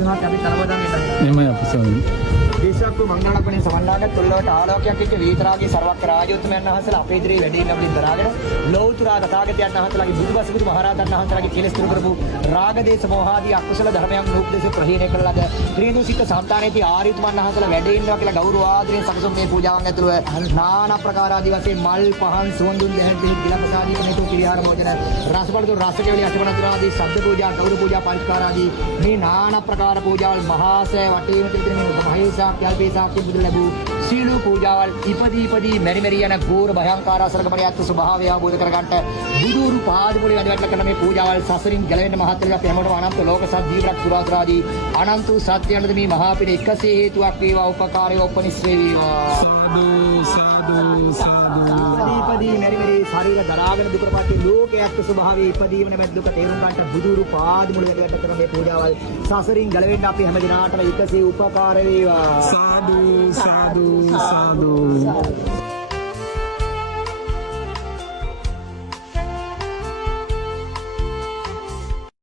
පින්වත් අපි තරවදන් එන්න. එමය අපසෝයි. දේශාත්ම මංගලපණේ සමන්නාගත් තුල්ලවට ආලෝකයක් එක්ක වීතරාගේ ਸਰවක්‍ර රාජෝත්තමයන් වහන්සේලා අපේ ඉදිරියේ වැඩි ඉන්න අපින් දරාගෙන ලෞතුරා තථාගතයන් වහන්සේලාගේ බුදුබසපුරු මහරහතන් වහන්සේලාගේ කෙලෙස් දුරු කරපු රාගදේශ මොහාදී අකුසල ධර්මයන් නූපදේශ ප්‍රහීණය කළාද ත්‍රිදුසිත සම්තානයේදී ආරියතුමන් වහන්සේලා වැඩ ඉන්නවා කියලා ගෞරව ආදරයෙන් සකසුම් මේ පූජාවන් ඇතුළුව නානා ප්‍රකාර ආදී වශයෙන් මල් පහන් සුවඳුන් ගැහෙන පිළිත් ගිලපසාදී මේතු කිරියාර භෝජන රසබඩු රසකේවලි අටවනතුරාදී ශබ්ද පූජා ගෞරව පූජා පරිස්කාර ආදී මේ නානා ප්‍රකාර පූජාවල් මහාසය වටේම තිබෙන මේ මහේසා ක්‍යල්පේසාක්‍ය බුදු ලැබූ සීළු පූජාවල් ඉපදී මෙරි මෙරි යන ඝෝර භයංකාර අසරකමරියත් ස්වභාවය අවබෝධ කරගන්නට බුදුරු පාදමුලේ වැඩ කරන මේ පූජාවල් සසරින් ගැලවෙන්න මහත්කල අපි හැමෝටම අනන්ත ලෝක සත්ජීවරක් පුරාතුරාදී අනන්ත සත්‍යයන්ද මේ මහා පින එකසේ හේතුවක් වේවා උපකාරය උපනිශ්‍රේ වේවා සාදු සාදු සාදු ඉපදී මෙරි මෙරි ශරීර දරාගෙන දුකපත් ලෝකයක් ස්වභාවය ඉපදීම නැමැත් දුක තේරුම් ගන්නට බුදුරු පාදමුලේ වැඩ කරන මේ පූජාවල් සසරින් ගැලවෙන්න අපි හැම දිනාටම එකසේ උපකාර වේවා සාදු සාදු සාදු